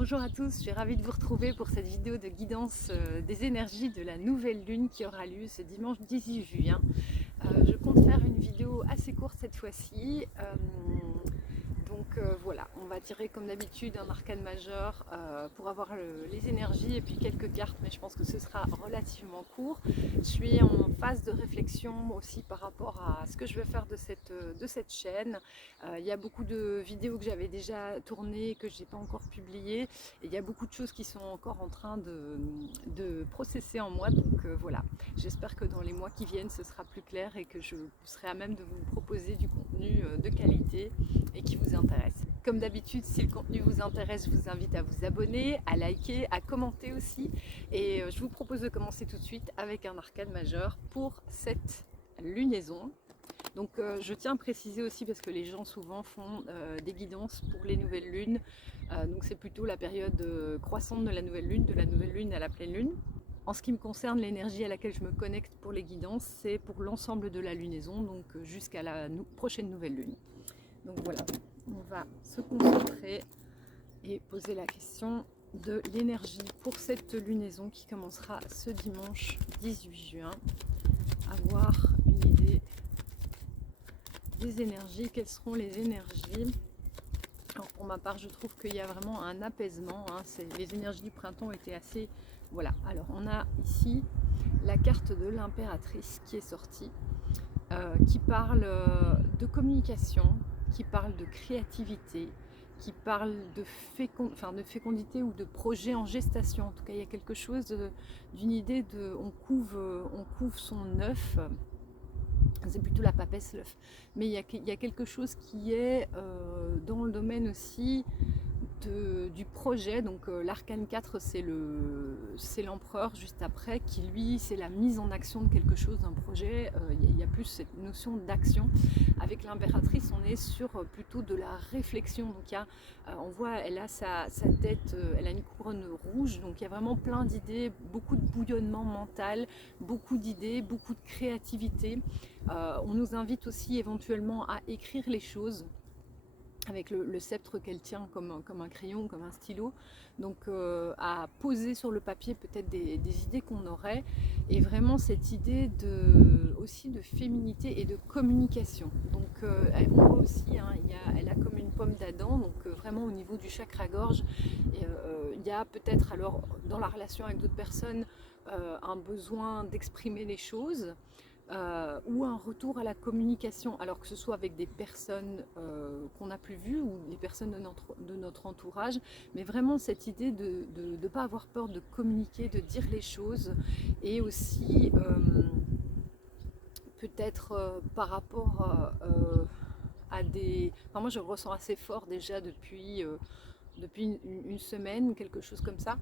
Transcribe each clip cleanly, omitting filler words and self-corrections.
Bonjour à tous, je suis ravie de vous retrouver pour cette vidéo de guidance des énergies de la nouvelle lune qui aura lieu ce dimanche 18 juin. Je compte faire une vidéo assez courte cette fois-ci. Voilà, on va tirer comme d'habitude un arcane majeur pour avoir les énergies et puis quelques cartes, mais je pense que ce sera relativement court. Je suis en phase de réflexion aussi par rapport à ce que je veux faire de cette chaîne. Il y a beaucoup de vidéos que j'avais déjà tournées, que je n'ai pas encore publiées, et il y a beaucoup de choses qui sont encore en train de processer en moi, donc voilà. J'espère que dans les mois qui viennent ce sera plus clair et que je serai à même de vous proposer du contenu de qualité et qui vous intéresse. Comme d'habitude, si le contenu vous intéresse, je vous invite à vous abonner, à liker, à commenter aussi. Et je vous propose de commencer tout de suite avec un arcane majeur pour cette lunaison. Donc je tiens à préciser aussi, parce que les gens souvent font des guidances pour les nouvelles lunes. Donc c'est plutôt la période croissante de la nouvelle lune à la pleine lune. En ce qui me concerne, l'énergie à laquelle je me connecte pour les guidances, c'est pour l'ensemble de la lunaison, donc jusqu'à la prochaine nouvelle lune. Donc voilà, on va se concentrer et poser la question de l'énergie pour cette lunaison qui commencera ce dimanche 18 juin. Avoir une idée des énergies, quelles seront les énergies. Alors pour ma part, je trouve qu'il y a vraiment un apaisement, hein. Les énergies du printemps étaient assez... Voilà, alors on a ici la carte de l'impératrice qui est sortie, qui parle de communication, qui parle de créativité, qui parle de fécondité ou de projet en gestation. En tout cas, il y a quelque chose d'une idée de on couve son œuf. C'est plutôt la papesse l'œuf. Mais il y a quelque chose qui est dans le domaine aussi du projet. Donc l'arcane 4 c'est l'empereur juste après, qui lui c'est la mise en action de quelque chose, d'un projet. Il y a plus cette notion d'action. Avec l'impératrice on est sur plutôt de la réflexion. Donc on voit, elle a sa tête, elle a une couronne rouge, donc il y a vraiment plein d'idées, beaucoup de bouillonnement mental, beaucoup d'idées, beaucoup de créativité. On nous invite aussi éventuellement à écrire les choses avec le sceptre qu'elle tient comme un crayon, comme un stylo, donc à poser sur le papier peut-être des idées qu'on aurait, et vraiment cette idée aussi de féminité et de communication. Donc on voit aussi, hein, elle a comme une pomme d'Adam, donc vraiment au niveau du chakra-gorge, il y a peut-être alors dans la relation avec d'autres personnes un besoin d'exprimer les choses, ou un retour à la communication, alors que ce soit avec des personnes qu'on n'a plus vues ou des personnes de notre entourage, mais vraiment cette idée de ne pas avoir peur de communiquer, de dire les choses, et aussi peut-être par rapport à des... Enfin, moi je le ressens assez fort déjà depuis une semaine, quelque chose comme ça,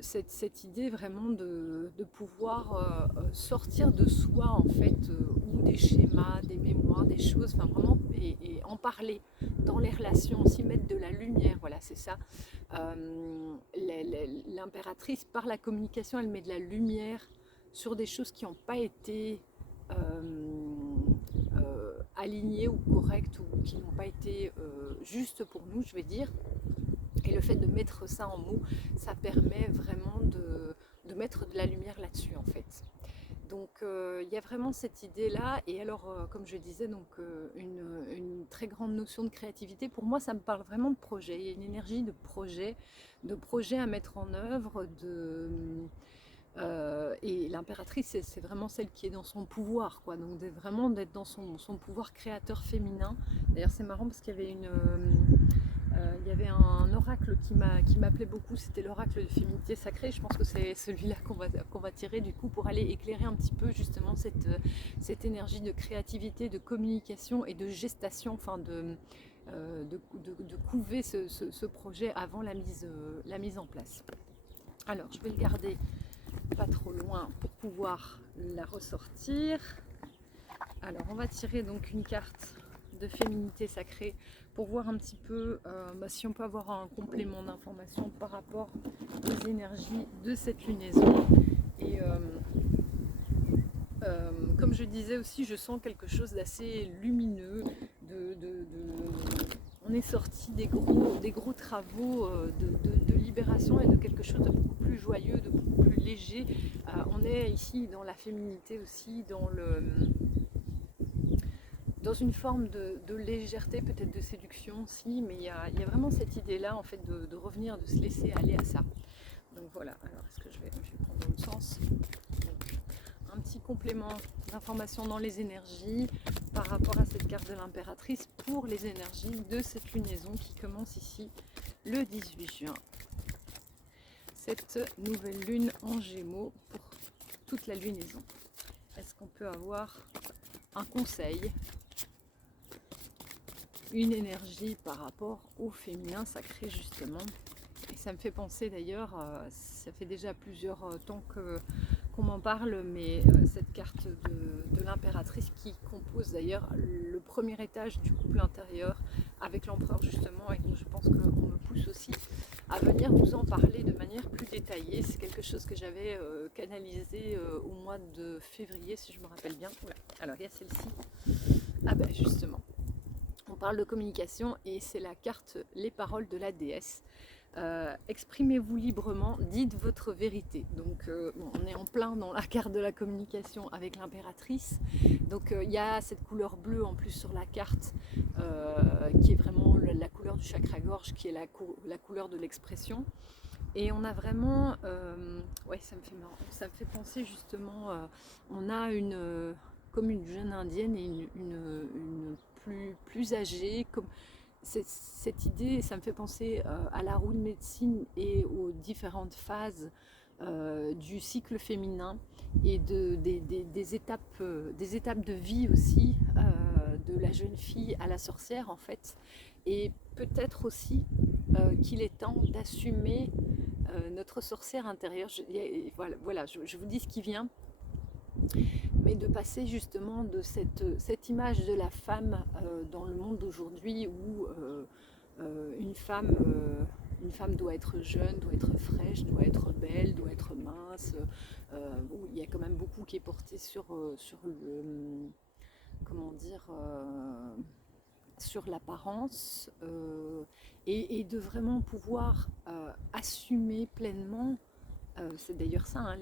cette idée vraiment de pouvoir sortir de soi en fait, ou des schémas, des mémoires, des choses, enfin vraiment, et en parler dans les relations, aussi mettre de la lumière, voilà c'est ça. L'impératrice, par la communication, elle met de la lumière sur des choses qui n'ont pas été alignées ou correctes, ou qui n'ont pas été justes pour nous, je vais dire. Et le fait de mettre ça en mots, ça permet vraiment de mettre de la lumière là-dessus en fait. Donc il y a vraiment cette idée-là. Et alors, comme je disais, donc une très grande notion de créativité. Pour moi, ça me parle vraiment de projet. Il y a une énergie de projet à mettre en œuvre. Et l'impératrice, c'est vraiment celle qui est dans son pouvoir, quoi. Donc vraiment d'être dans son pouvoir créateur féminin. D'ailleurs, c'est marrant parce qu'il y avait il y avait un oracle qui m'appelait beaucoup, c'était l'oracle de féminité sacrée. Je pense que c'est celui-là qu'on va tirer du coup pour aller éclairer un petit peu justement cette énergie de créativité, de communication et de gestation, enfin de couver ce projet avant la mise en place. Alors je vais le garder pas trop loin pour pouvoir la ressortir. Alors on va tirer donc une carte de féminité sacrée pour voir un petit peu si on peut avoir un complément d'information par rapport aux énergies de cette lunaison. Et comme je disais aussi, je sens quelque chose d'assez lumineux, on est sorti des gros travaux de libération et de quelque chose de beaucoup plus joyeux, de beaucoup plus léger. On est ici dans la féminité aussi, dans une forme de légèreté, peut-être de séduction aussi, mais il y a vraiment cette idée-là en fait de revenir, de se laisser aller à ça. Donc voilà, alors est-ce que je vais prendre dans l'autre sens. Donc, un petit complément d'information dans les énergies par rapport à cette carte de l'impératrice pour les énergies de cette lunaison qui commence ici le 18 juin. Cette nouvelle lune en Gémeaux pour toute la lunaison. Est-ce qu'on peut avoir un conseil, une énergie par rapport au féminin sacré justement? Et ça me fait penser d'ailleurs, ça fait déjà plusieurs temps qu'on m'en parle, mais cette carte de l'impératrice qui compose d'ailleurs le premier étage du couple intérieur avec l'empereur justement, et donc je pense qu'on me pousse aussi à venir vous en parler de manière plus détaillée. C'est quelque chose que j'avais canalisé au mois de février si je me rappelle bien. Voilà. Alors il y a celle-ci, ah ben justement, on parle de communication et c'est la carte les paroles de la déesse. Exprimez-vous librement, dites votre vérité. Donc bon, on est en plein dans la carte de la communication avec l'impératrice. Donc il y a cette couleur bleue en plus sur la carte qui est vraiment la couleur du chakra-gorge, qui est la couleur de l'expression. Et on a vraiment, ouais, ça me fait marrant, ça me fait penser justement, on a comme une jeune indienne et une plus âgée, comme cette idée, ça me fait penser à la roue de médecine et aux différentes phases du cycle féminin et des étapes de vie aussi, de la jeune fille à la sorcière en fait. Et peut-être aussi qu'il est temps d'assumer notre sorcière intérieure. Voilà, je vous dis ce qui vient, mais de passer justement de cette image de la femme dans le monde d'aujourd'hui où une femme doit être jeune, doit être fraîche, doit être belle, doit être mince. Bon, il y a quand même beaucoup qui est porté sur le, comment dire, sur l'apparence et de vraiment pouvoir assumer pleinement. C'est d'ailleurs ça, hein,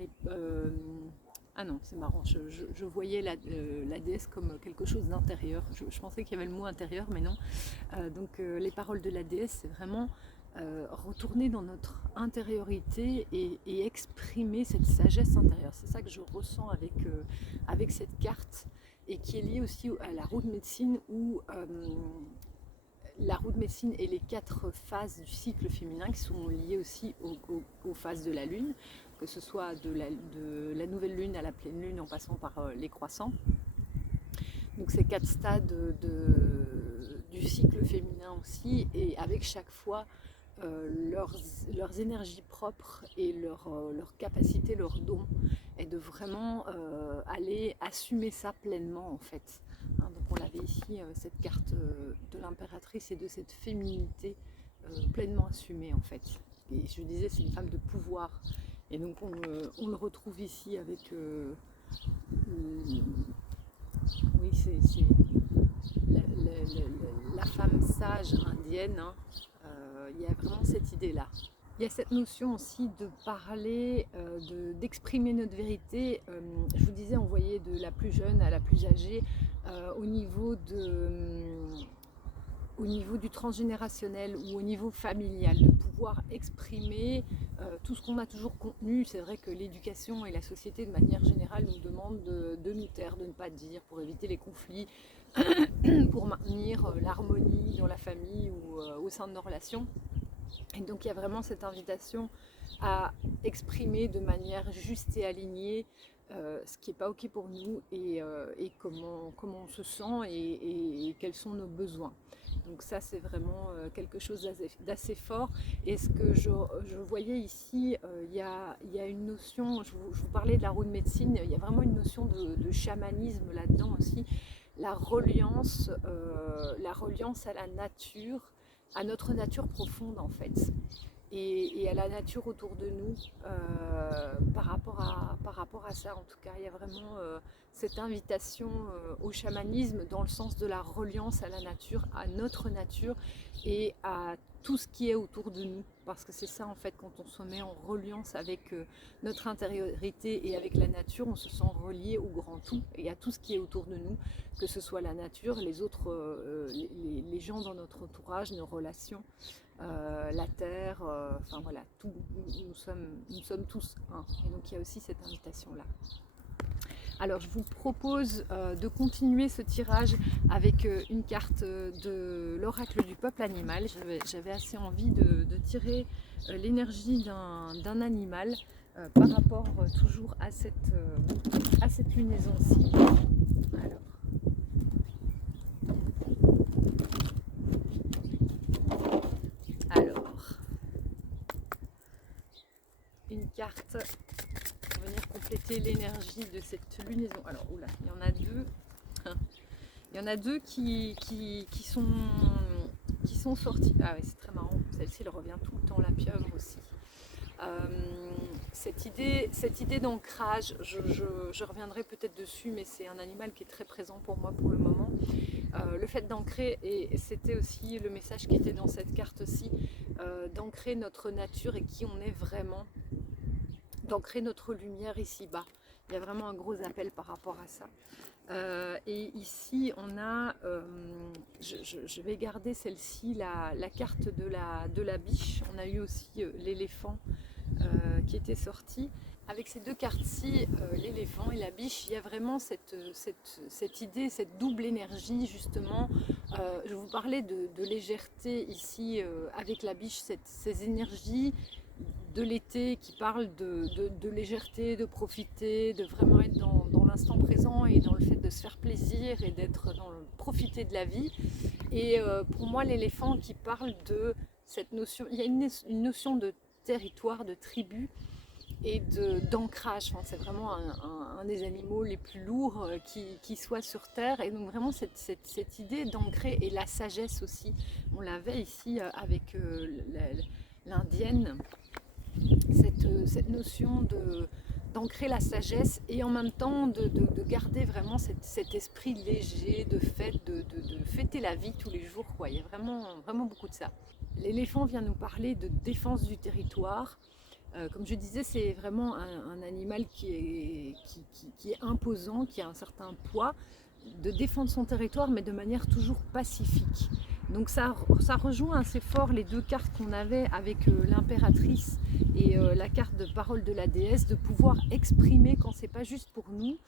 ah non, c'est marrant, je voyais la déesse comme quelque chose d'intérieur. Je pensais qu'il y avait le mot intérieur, mais non. Donc les paroles de la déesse, c'est vraiment retourner dans notre intériorité et exprimer cette sagesse intérieure. C'est ça que je ressens avec cette carte et qui est liée aussi à la roue de médecine où la roue de médecine et les 4 phases du cycle féminin qui sont liées aussi aux phases de la lune, que ce soit de la nouvelle lune à la pleine lune en passant par les croissants. Donc ces 4 stades du cycle féminin aussi, et avec chaque fois leurs énergies propres et leurs capacités, leurs dons, et de vraiment aller assumer ça pleinement en fait. Hein, donc on avait ici cette carte de l'impératrice et de cette féminité pleinement assumée en fait. Et je disais, c'est une femme de pouvoir. Et donc on le retrouve ici avec oui, c'est la femme sage indienne. Hein. Il y a vraiment cette idée-là. Il y a cette notion aussi de parler, d'exprimer notre vérité. Je vous disais, on voyait de la plus jeune à la plus âgée au niveau du transgénérationnel ou au niveau familial, de pouvoir exprimer tout ce qu'on a toujours contenu. C'est vrai que l'éducation et la société de manière générale nous demandent de nous taire, de ne pas dire, pour éviter les conflits, pour maintenir l'harmonie dans la famille ou au sein de nos relations. Et donc il y a vraiment cette invitation à exprimer de manière juste et alignée ce qui n'est pas ok pour nous et comment on se sent et quels sont nos besoins. Donc ça c'est vraiment quelque chose d'assez fort. Et ce que je voyais ici, il y a une notion, je vous parlais de la roue de médecine, il y a vraiment une notion de chamanisme là-dedans aussi, la reliance à la nature, à notre nature profonde en fait. et à la nature autour de nous par rapport à ça. En tout cas, il y a vraiment cette invitation au chamanisme dans le sens de la reliance à la nature, à notre nature et à tout ce qui est autour de nous, parce que c'est ça en fait, quand on se met en reliance avec notre intériorité et avec la nature, on se sent relié au grand tout et à tout ce qui est autour de nous, que ce soit la nature, les autres, les gens dans notre entourage, nos relations, la terre, enfin voilà, tout, nous sommes tous un. Et donc il y a aussi cette invitation-là. Alors je vous propose de continuer ce tirage avec une carte de l'oracle du peuple animal. J'avais assez envie de tirer l'énergie d'un animal par rapport toujours à cette lunaison-ci. Alors, une carte pour venir compléter l'énergie de cette lunaison. Alors, oula, il y en a deux. Il y en a deux qui sont sortis. Ah oui, c'est très marrant. Celle-ci, elle revient tout le temps, la pieuvre aussi. Cette idée d'ancrage, je reviendrai peut-être dessus, mais c'est un animal qui est très présent pour moi pour le moment. Le fait d'ancrer, et c'était aussi le message qui était dans cette carte-ci, d'ancrer notre nature et qui on est vraiment, d'ancrer notre lumière ici-bas. Il y a vraiment un gros appel par rapport à ça. Et ici, on a, je vais garder celle-ci, la carte de la biche. On a eu aussi l'éléphant qui était sorti. Avec ces deux cartes-ci, l'éléphant et la biche, il y a vraiment cette idée, cette double énergie justement. Je vous parlais de légèreté ici avec la biche, ces énergies de l'été qui parlent de légèreté, de profiter, de vraiment être dans l'instant présent et dans le fait de se faire plaisir et d'être dans le profiter de la vie. Et pour moi, l'éléphant qui parle de cette notion, il y a une notion de territoire, de tribu et d'ancrage. Enfin, c'est vraiment un des animaux les plus lourds qui soit sur Terre. Et donc vraiment cette idée d'ancrer et la sagesse aussi. On l'avait ici avec l'indienne, cette notion d'ancrer la sagesse et en même temps de garder vraiment cet esprit léger de fête, de fêter la vie tous les jours, quoi. Il y a vraiment beaucoup de ça. L'éléphant vient nous parler de défense du territoire. Comme je disais, c'est vraiment un animal qui est imposant, qui a un certain poids, de défendre son territoire, mais de manière toujours pacifique. Donc ça rejoint assez fort les deux cartes qu'on avait avec l'impératrice et la carte de parole de la déesse, de pouvoir exprimer quand c'est pas juste pour nous.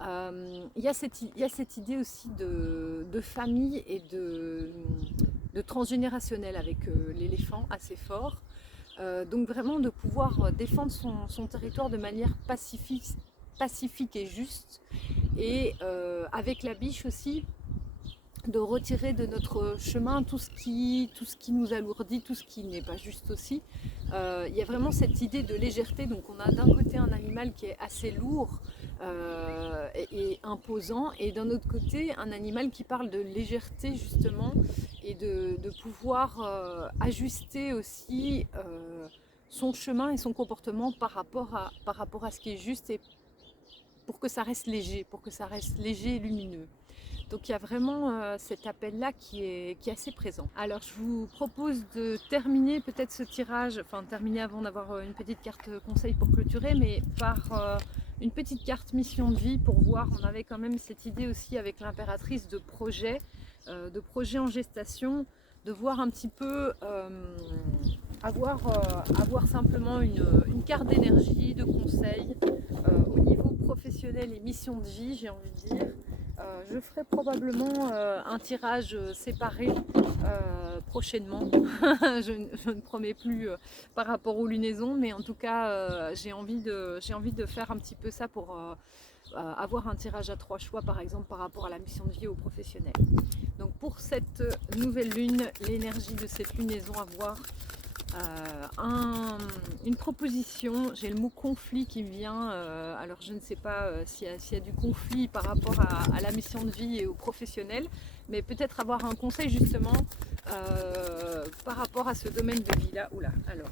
Il y a cette idée aussi de famille et de transgénérationnel avec l'éléphant assez fort. Donc vraiment de pouvoir défendre son territoire de manière pacifique et juste. Et avec la biche aussi, de retirer de notre chemin tout ce qui nous alourdit, tout ce qui n'est pas juste aussi. Il y a vraiment cette idée de légèreté. Donc on a d'un côté un animal qui est assez lourd et imposant, et d'un autre côté un animal qui parle de légèreté justement, et de pouvoir ajuster aussi son chemin et son comportement par rapport à ce qui est juste, et pour que ça reste léger, et lumineux. Donc il y a vraiment cet appel-là qui est assez présent. Alors je vous propose de terminer peut-être ce tirage, enfin terminer avant d'avoir une petite carte conseil pour clôturer, mais par une petite carte mission de vie pour voir. On avait quand même cette idée aussi avec l'impératrice de projet en gestation, de voir un petit peu, avoir simplement une carte d'énergie, de conseil au niveau professionnel et mission de vie, j'ai envie de dire. Je ferai probablement un tirage séparé prochainement. je ne promets plus par rapport aux lunaisons, mais en tout cas j'ai envie de faire un petit peu ça pour avoir un tirage à 3 choix, par exemple par rapport à la mission de vie ou professionnel. Donc pour cette nouvelle lune, l'énergie de cette lunaison à voir, une proposition. J'ai le mot conflit qui me vient, alors je ne sais pas s'il y a du conflit par rapport à la mission de vie et au professionnel, mais peut-être avoir un conseil justement par rapport à ce domaine de vie là. Oula, alors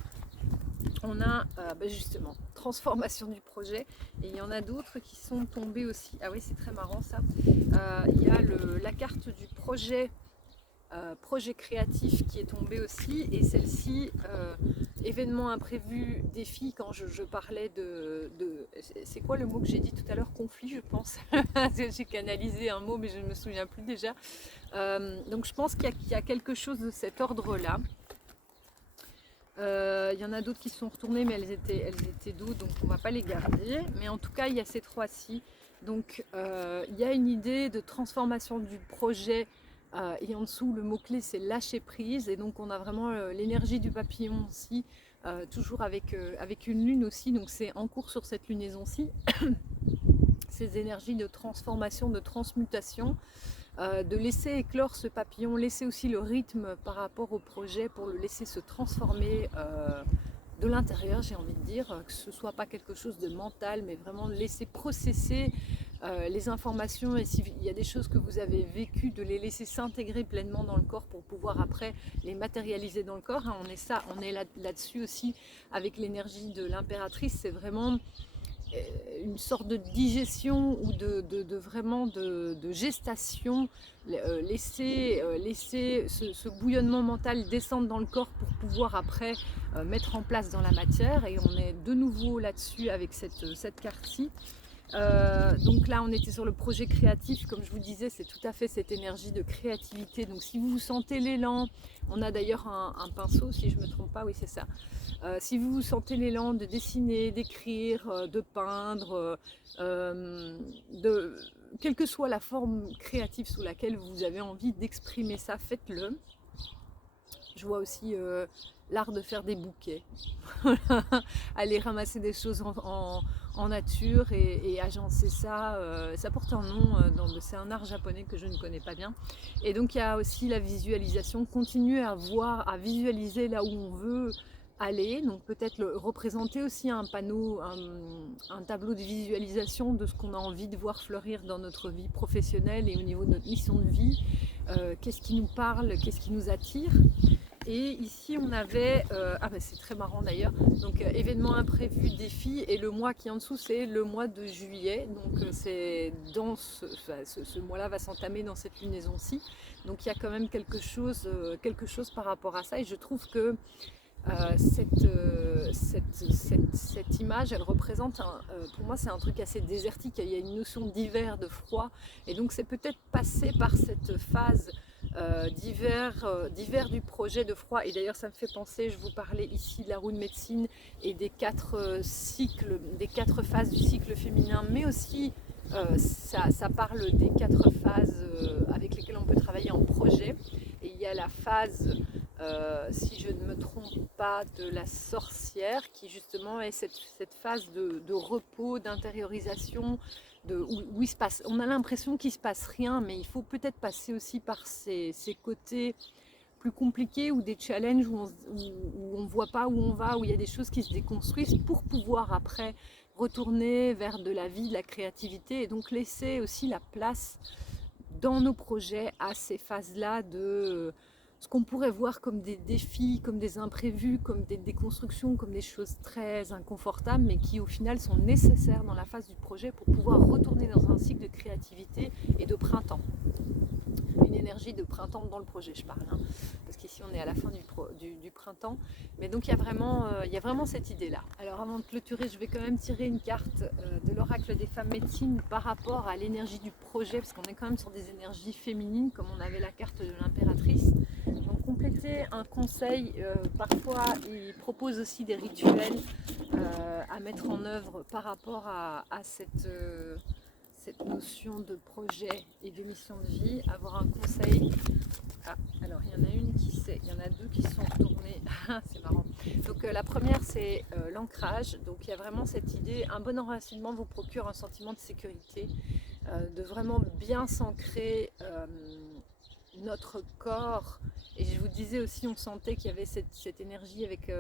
on a justement transformation du projet, et il y en a d'autres qui sont tombés aussi. Ah oui, c'est très marrant ça. Il y a la carte du projet créatif qui est tombée aussi, et celle-ci, événement imprévu, défi, quand je parlais c'est quoi le mot que j'ai dit tout à l'heure, conflit je pense. J'ai canalisé un mot mais je ne me souviens plus déjà. Donc je pense qu'il y a quelque chose de cet ordre-là. Il y en a d'autres qui sont retournées, mais elles étaient d'eau, donc on ne va pas les garder. Mais en tout cas, il y a ces trois-ci. Donc il y a une idée de transformation du projet. Et en dessous, le mot-clé, c'est lâcher prise. Et donc on a vraiment l'énergie du papillon aussi, toujours avec une lune aussi. Donc c'est en cours sur cette lunaison-ci. Ces énergies de transformation, de transmutation. De laisser éclore ce papillon, laisser aussi le rythme par rapport au projet pour le laisser se transformer de l'intérieur, j'ai envie de dire, que ce soit pas quelque chose de mental, mais vraiment laisser processer les informations, et s'il y a des choses que vous avez vécues, de les laisser s'intégrer pleinement dans le corps pour pouvoir après les matérialiser dans le corps. On est là-dessus aussi avec l'énergie de l'impératrice, c'est vraiment une sorte de digestion ou vraiment de gestation, laisser ce bouillonnement mental descendre dans le corps pour pouvoir après mettre en place dans la matière, et on est de nouveau là-dessus avec cette carte-ci. Donc là on était sur le projet créatif, comme je vous disais, c'est tout à fait cette énergie de créativité. Donc si vous sentez l'élan, on a d'ailleurs un pinceau si je ne me trompe pas, oui c'est ça. Si vous sentez l'élan de dessiner, d'écrire, de peindre, quelle que soit la forme créative sous laquelle vous avez envie d'exprimer ça, faites-le. Je vois aussi l'art de faire des bouquets. Aller ramasser des choses en nature et agencer ça. Ça porte un nom, c'est un art japonais que je ne connais pas bien. Et donc il y a aussi la visualisation, continuer à voir, à visualiser là où on veut aller. Donc peut-être représenter aussi un panneau, un tableau de visualisation de ce qu'on a envie de voir fleurir dans notre vie professionnelle et au niveau de notre mission de vie. Qu'est-ce qui nous parle, qu'est-ce qui nous attire. Et ici on avait, c'est très marrant d'ailleurs, donc événement imprévu, défi, et le mois qui est en dessous c'est le mois de juillet, donc c'est dans ce mois-là va s'entamer dans cette lunaison-ci, donc il y a quand même quelque chose par rapport à ça, et je trouve que cette image, elle représente, pour moi c'est un truc assez désertique, il y a une notion d'hiver, de froid, et donc c'est peut-être passé par cette phase d'hiver du projet de froid. Et d'ailleurs ça me fait penser, je vous parlais ici de la roue de médecine et des 4 cycles, des 4 phases du cycle féminin, mais aussi ça parle des 4 phases avec lesquelles on peut travailler en projet. Et il y a la phase, si je ne me trompe pas, de la sorcière, qui justement est cette phase de repos, d'intériorisation, où il se passe, on a l'impression qu'il ne se passe rien, mais il faut peut-être passer aussi par ces côtés plus compliqués, ou des challenges où on ne voit pas où on va, où il y a des choses qui se déconstruisent pour pouvoir après retourner vers de la vie, de la créativité, et donc laisser aussi la place dans nos projets à ces phases-là de ce qu'on pourrait voir comme des défis, comme des imprévus, comme des déconstructions, comme des choses très inconfortables, mais qui au final sont nécessaires dans la phase du projet pour pouvoir retourner dans un cycle de créativité et de printemps. Une énergie de printemps dans le projet, je parle, hein, parce qu'ici on est à la fin du printemps, mais donc il y a vraiment cette idée-là. Alors avant de clôturer, je vais quand même tirer une carte de l'oracle des femmes médecines par rapport à l'énergie du projet, parce qu'on est quand même sur des énergies féminines, comme on avait la carte de l'impératrice. Donc compléter un conseil, parfois il propose aussi des rituels à mettre en œuvre par rapport à cette notion de projet et de mission de vie, avoir un conseil. Alors il y en a il y en a 2 qui sont retournées, c'est marrant. Donc la première c'est l'ancrage, donc il y a vraiment cette idée, un bon enracinement vous procure un sentiment de sécurité, de vraiment bien s'ancrer notre corps, et je vous disais aussi, on sentait qu'il y avait cette énergie avec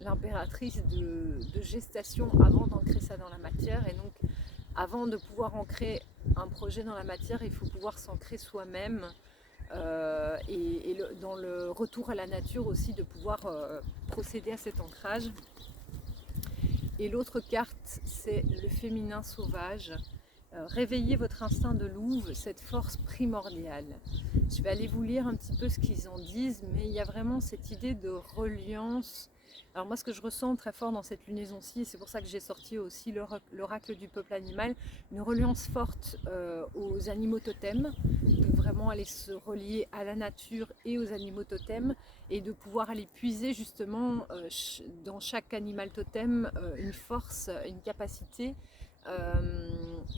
l'impératrice de gestation avant d'ancrer ça dans la matière, et donc avant de pouvoir ancrer un projet dans la matière, il faut pouvoir s'ancrer soi-même dans le retour à la nature aussi, de pouvoir procéder à cet ancrage. Et l'autre carte, c'est le féminin sauvage. Réveillez votre instinct de louve, cette force primordiale. Je vais aller vous lire un petit peu ce qu'ils en disent, mais il y a vraiment cette idée de reliance. Alors moi, ce que je ressens très fort dans cette lunaison-ci, et c'est pour ça que j'ai sorti aussi l'oracle du peuple animal, une reliance forte aux animaux totems, de vraiment aller se relier à la nature et aux animaux totems, et de pouvoir aller puiser justement dans chaque animal totem une force, une capacité.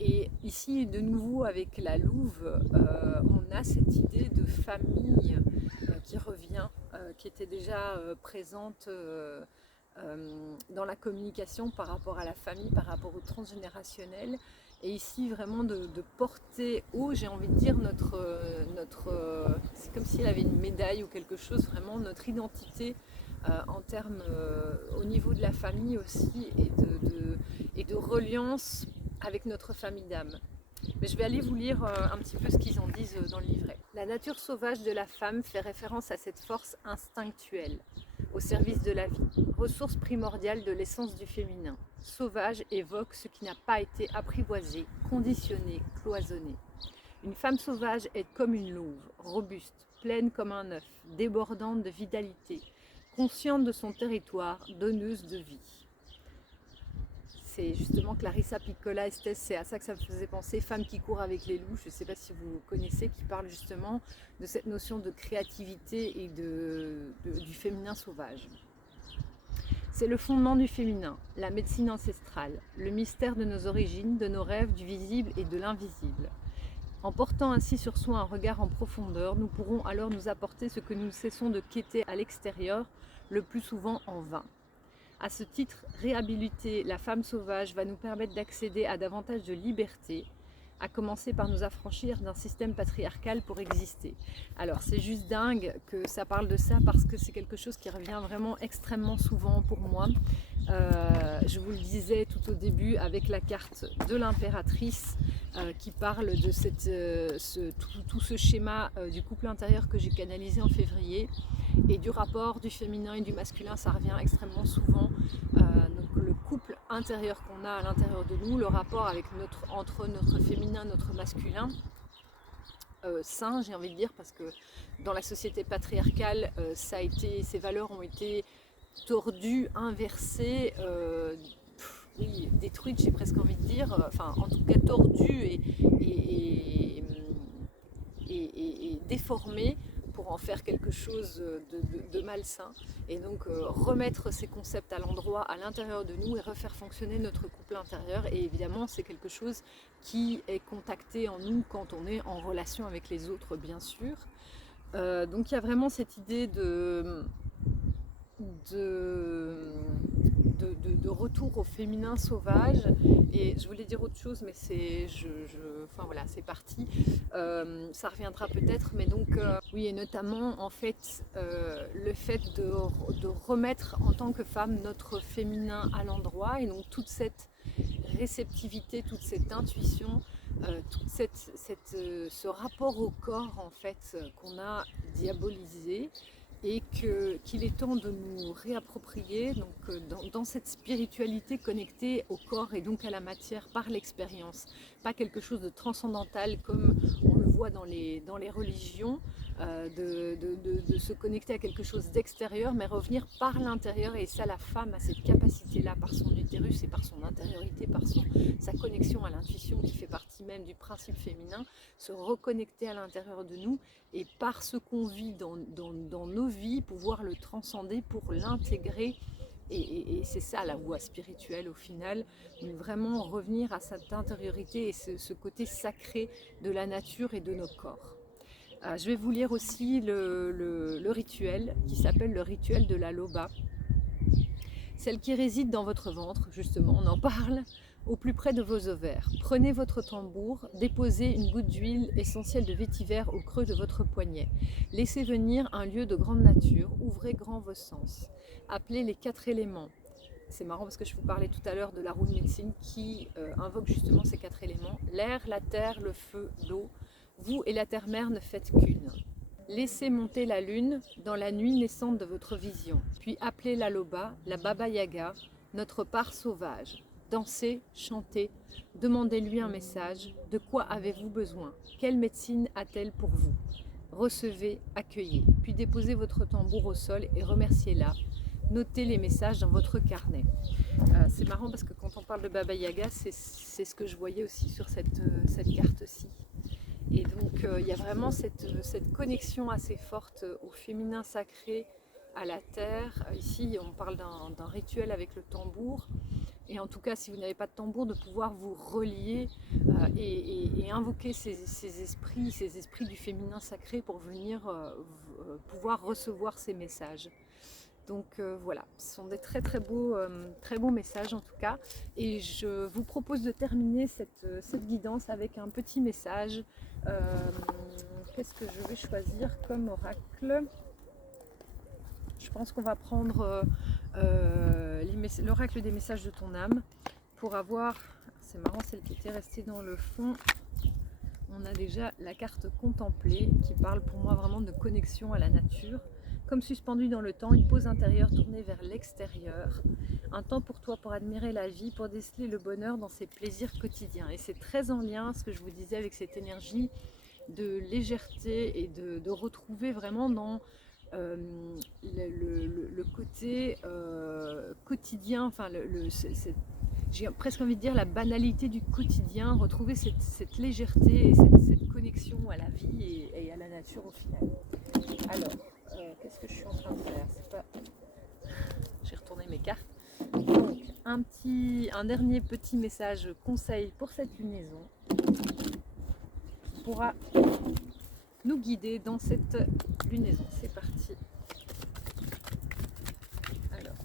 Et ici, de nouveau, avec la louve, on a cette idée de famille qui revient, qui était déjà présente dans la communication par rapport à la famille, par rapport au transgénérationnel. Et ici, vraiment de porter haut, j'ai envie de dire, c'est comme s'il avait une médaille ou quelque chose, vraiment notre identité en termes, au niveau de la famille aussi, et de reliance avec notre famille d'âme. Mais je vais aller vous lire un petit peu ce qu'ils en disent dans le livret. La nature sauvage de la femme fait référence à cette force instinctuelle, au service de la vie, ressource primordiale de l'essence du féminin. Sauvage évoque ce qui n'a pas été apprivoisé, conditionné, cloisonné. Une femme sauvage est comme une louve, robuste, pleine comme un œuf, débordante de vitalité, consciente de son territoire, donneuse de vie. C'est justement Clarissa Piccola Estés, c'est à ça que ça me faisait penser, Femme qui court avec les loups, je ne sais pas si vous connaissez, qui parle justement de cette notion de créativité et du féminin sauvage. C'est le fondement du féminin, la médecine ancestrale, le mystère de nos origines, de nos rêves, du visible et de l'invisible. En portant ainsi sur soi un regard en profondeur, nous pourrons alors nous apporter ce que nous cessons de quêter à l'extérieur, le plus souvent en vain. À ce titre, réhabiliter la femme sauvage va nous permettre d'accéder à davantage de liberté, à commencer par nous affranchir d'un système patriarcal pour exister. Alors c'est juste dingue que ça parle de ça parce que c'est quelque chose qui revient vraiment extrêmement souvent pour moi. Je vous le disais tout au début avec la carte de l'impératrice qui parle de tout ce schéma du couple intérieur que j'ai canalisé en février, et du rapport du féminin et du masculin. Ça revient extrêmement souvent. Donc le couple intérieur qu'on a à l'intérieur de nous, le rapport entre notre féminin, notre masculin, sain, j'ai envie de dire, parce que dans la société patriarcale, ces valeurs ont été tordues, inversées, oui, détruites, j'ai presque envie de dire, enfin en tout cas tordues et déformées pour en faire quelque chose de malsain. Et donc remettre ces concepts à l'endroit, à l'intérieur de nous, et refaire fonctionner notre couple intérieur. Et évidemment, c'est quelque chose qui est contacté en nous quand on est en relation avec les autres, bien sûr. Donc il y a vraiment cette idée de retour au féminin sauvage. Et je voulais dire autre chose, mais enfin voilà, c'est parti. Ça reviendra peut-être, mais donc oui, et notamment en fait le fait de remettre en tant que femme notre féminin à l'endroit, et donc toute cette réceptivité, toute cette intuition, tout ce rapport au corps en fait qu'on a diabolisé, et qu'il est temps de nous réapproprier donc, dans cette spiritualité connectée au corps et donc à la matière par l'expérience. Pas quelque chose de transcendantal comme on le voit dans les religions, de se connecter à quelque chose d'extérieur, mais revenir par l'intérieur. Et ça, la femme a cette capacité-là par son utérus et par son intériorité, par sa connexion à l'intuition qui fait partie même du principe féminin, se reconnecter à l'intérieur de nous, et par ce qu'on vit dans nos vies, pouvoir le transcender pour l'intégrer. Et c'est ça la voie spirituelle au final, vraiment revenir à cette intériorité et ce côté sacré de la nature et de nos corps. Je vais vous lire aussi le rituel qui s'appelle le rituel de la loba, celle qui réside dans votre ventre, justement, on en parle, au plus près de vos ovaires. Prenez votre tambour, déposez une goutte d'huile essentielle de vétiver au creux de votre poignet. Laissez venir un lieu de grande nature, ouvrez grand vos sens. Appelez les 4 éléments. C'est marrant parce que je vous parlais tout à l'heure de la roue de médecine qui invoque justement ces 4 éléments. L'air, la terre, le feu, l'eau. Vous et la terre-mère ne faites qu'une. Laissez monter la lune dans la nuit naissante de votre vision, puis appelez la Loba, la Baba Yaga, notre part sauvage. Dansez, chantez, demandez-lui un message. De quoi avez-vous besoin? Quelle médecine a-t-elle pour vous? Recevez, accueillez, puis déposez votre tambour au sol et remerciez-la. Notez les messages dans votre carnet. C'est marrant parce que quand on parle de Baba Yaga, c'est ce que je voyais aussi sur cette carte-ci. Et donc il y a vraiment cette connexion assez forte au féminin sacré, à la terre. Ici on parle d'un rituel avec le tambour. Et en tout cas, si vous n'avez pas de tambour, de pouvoir vous relier et invoquer ces esprits du féminin sacré pour venir pouvoir recevoir ces messages. Donc voilà, ce sont des très beaux messages en tout cas. Et je vous propose de terminer cette guidance avec un petit message. Qu'est-ce que je vais choisir comme oracle? Je pense qu'on va prendre l'oracle des messages de ton âme pour avoir, c'est marrant, celle qui était restée dans le fond. On a déjà la carte contemplée qui parle pour moi vraiment de connexion à la nature. Comme suspendue dans le temps, une pause intérieure tournée vers l'extérieur. Un temps pour toi pour admirer la vie, pour déceler le bonheur dans ses plaisirs quotidiens. Et c'est très en lien, ce que je vous disais, avec cette énergie de légèreté et de retrouver vraiment dans le côté quotidien, enfin j'ai presque envie de dire la banalité du quotidien, retrouver cette légèreté et cette connexion à la vie et à la nature au final. Alors, qu'est-ce que je suis en train de faire? J'ai retourné mes cartes. Donc, un dernier petit message conseil pour cette lunaison qui pourra nous guider dans cette lunaison. C'est parti. Alors,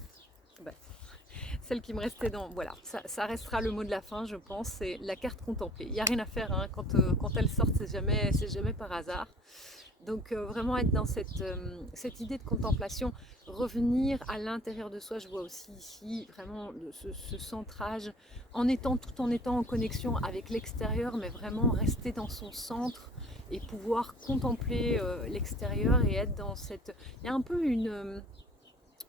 celle qui me restait dans... Voilà, ça restera le mot de la fin, je pense, c'est la carte contemplée. Il n'y a rien à faire, hein, quand elles sortent, c'est jamais par hasard. Donc vraiment être dans cette idée de contemplation, revenir à l'intérieur de soi. Je vois aussi ici vraiment ce centrage, tout en étant en connexion avec l'extérieur, mais vraiment rester dans son centre et pouvoir contempler l'extérieur et être dans cette... Il y a un peu une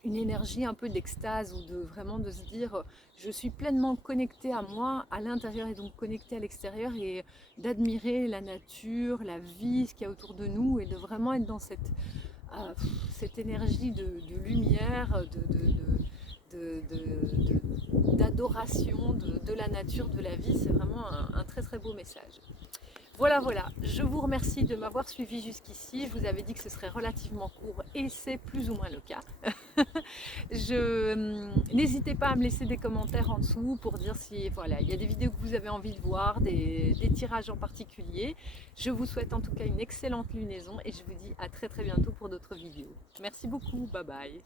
énergie un peu d'extase ou vraiment de se dire je suis pleinement connectée à moi à l'intérieur et donc connectée à l'extérieur et d'admirer la nature, la vie, ce qu'il y a autour de nous et de vraiment être dans cette énergie de lumière, d'adoration de la nature, de la vie. C'est vraiment un très beau message. Voilà, je vous remercie de m'avoir suivi jusqu'ici. Je vous avais dit que ce serait relativement court et c'est plus ou moins le cas. N'hésitez pas à me laisser des commentaires en dessous pour dire si voilà, il y a des vidéos que vous avez envie de voir, des tirages en particulier. Je vous souhaite en tout cas une excellente lunaison et je vous dis à très bientôt pour d'autres vidéos. Merci beaucoup, bye bye.